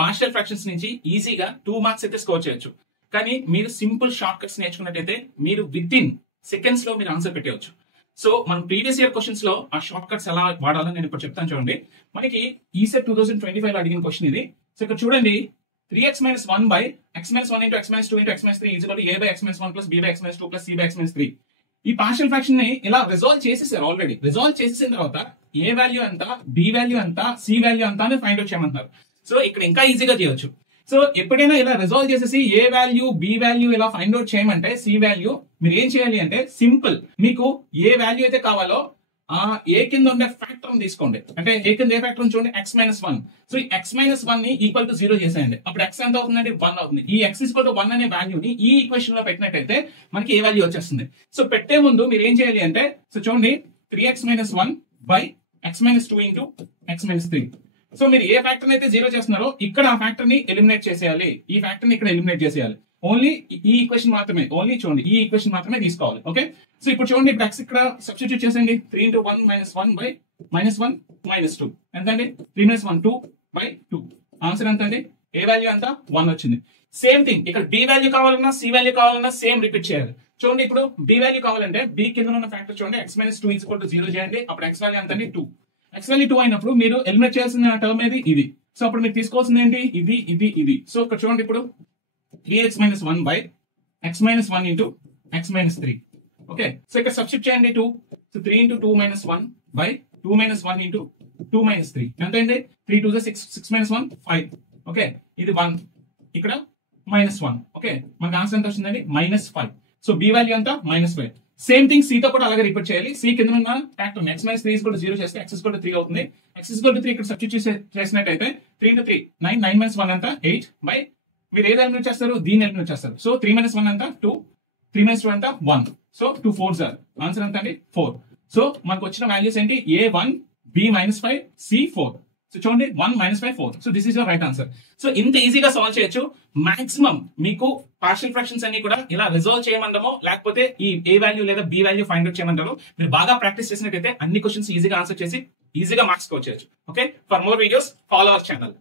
Partial fractions నుంచి ఈజీగా 2 marks అయితే స్కోర్ చేయొచ్చు. కానీ మీరు సింపుల్ షార్ట్ కట్స్ నేర్చుకున్నట్టయితే మీరు విత్ ఇన్ సెకండ్స్ లో మీరు ఆన్సర్ పెట్టవచ్చు. సో మనం ప్రీవియస్ ఇయర్ క్వశ్చన్స్ లో ఆ షార్ట్ కట్స్ ఎలా వాడాలని నేను ఇప్పుడు చెప్తాను చూడండి. మనకి ఈసెట్ 2025 లో అడిగిన క్వశ్చన్ ఇది. సో ఇక్కడ చూడండి 3x - 1 by x - 1 into x - 2 into x - 3 is equal to a by x - 1 plus b by x - 2 plus c by x - 3. ఈ పార్షియల్ ఫ్రాక్షన్ ని ఇలా రిజాల్వ్ చేసేసారు. ఆల్రెడీ రిజాల్వ్ చేసేసిన తర్వాత ఏ వాల్యూ ఎంత, బి వాల్యూ ఎంత, సి వాల్యూ ఎంత అని ఫైండ్ అవుట్ చేయమంటున్నారు. సో ఇక్కడ ఇంకా ఈజీగా చేయొచ్చు. సో ఎప్పుడైనా ఇలా రిజాల్వ్ చేసేసి ఏ వాల్యూ, బి వాల్యూ ఇలా ఫైండ్ అవుట్ చేయమంటే సి వాల్యూ మీరు ఏం చేయాలి అంటే సింపుల్, మీకు ఏ వాల్యూ అయితే కావాలో ఆ ఏ కింద ఉండే ఫ్యాక్టర్ తీసుకోండి. అంటే ఏ కింద ఏ ఫ్యాక్టర్ చూడండి x - 1. సో ఈ x - 1 ని ఈక్వల్ టు 0 చేసేయండి. అప్పుడు x ఎంత అవుతుందంటే 1 అవుతుంది. ఈ x ఈక్వల్ టు 1 అనే వాల్యూని ఈ ఈక్వేషన్ లో పెట్టినట్టయితే మనకి ఏ వాల్యూ వచ్చేస్తుంది. సో పెట్టే ముందు మీరు ఏం చేయాలి అంటే సో చూడండి 3x - 1 by x - 2 into x - 3. So మీరు ఏ ఫ్యాక్టర్ అయితే 0 చేస్తున్నారో ఇక్కడ ఆ ఫ్యాక్టర్ ని ఎలిమినేట్ చేసేయాలి. ఈ ఫ్యాక్టర్ ని ఇక్కడ ఎలిమినేట్ చేసేయాలి. ఓన్లీ ఈ ఈక్వేషన్ మాత్రమే, ఓన్లీ చూడండి ఈ ఈక్వేషన్ మాత్రమే తీసుకోవాలి. ఓకే, సో ఇప్పుడు చూడండి ఇప్పుడు x ఇక్కడ సబ్స్టిట్యూట్ చేసేయండి. 3 into 1 - 1 by -1 - 2 ఎంత అండి? 3 - 1 2 by 2. ఆన్సర్ ఎంత అండి? ఏ వాల్యూ అంతా 1 వచ్చింది. సేమ్ థింగ్ ఇక్కడ b వాల్యూ కావాలన్నా సి వాల్యూ కావాలన్నా సేమ్ రిపీట్ చేయాలి. చూడండి ఇప్పుడు b వాల్యూ కావాలంటే b కింద ఉన్న ఫ్యాక్టర్ చూడండి x - 2 = 0 చేయండి. అప్పుడు x వాల్యూ ఎంత అండి? 2. x వాల్యూ 2 అయినప్పుడు మీరు ఎలిమినేట్ చేయాల్సిన టర్మ్ ఏది? ఇది. సో అప్పుడు మీరు తీసుకోవాల్సింది ఏంటి? ఇది ఇది ఇది. సో ఇక్కడ చూడండి ఇప్పుడు 3x - 1 by x - 1 into x - 3. Okay, so ఇక్కడ సబ్స్టిట్యూట్ చేయండి 2. సో 3 into 2 - 1 by 2 - 1 into 2 - 3 ఎంత అయింది? 3 2 6 6 - 1 5. ఓకే, ఇది 1 ఇక్కడ -1. ఓకే, మనకు ఆన్సర్ ఎంత వచ్చిందండి? -5. సో b వాల్యూ ఎంత? -5. సేమ్ థింగ్ సి తో కూడా అలాగే రిపీట్ చేయాలి. సి కింద ఉన్న ఫ్యాక్టర్ x - 3 = 0 చేస్తే x = 3 అవుతుంది. x = 3 ఇక్కడ సబ్స్టిట్యూట్ చేసినట్టయితే 3 into 3 9 9 - 1 ఎంత? 8 by మీరు ఏది ఎలిమినేట్ చేస్తారు? దీన్ని ఎలిమినేట్ చేస్తారు. సో 3 - 1 ఎంత? 2. 3 - 2 ఎంత? 1. సో 2 4s are ఆన్సర్ ఎంత అండి? 4. సో మనకు వచ్చిన వాల్యూస్ ఏంటి? a1 b - 5 c 4. సో చూడండి 1 - 5 4. So this is your right answer. So ఇంత ఈజీగా సాల్వ్ చేయొచ్చు. మాక్సిమం మీకు పార్షియల్ ఫ్రాక్షన్స్ అన్ని కూడా ఇలా రిజాల్వ్ చేయమంటామో లేకపోతే ఈ ఏ వాల్యూ లేదా బి వాల్యూ ఫైండ్ అవుట్ చేయమంటారో మీరు బాగా ప్రాక్టీస్ చేసినట్టయితే అన్ని క్వశ్చన్స్ ఈజీగా ఆన్సర్ చేసి ఈజీగా మార్క్స్ స్కోర్ చేయొచ్చు. Okay, for more videos follow our channel.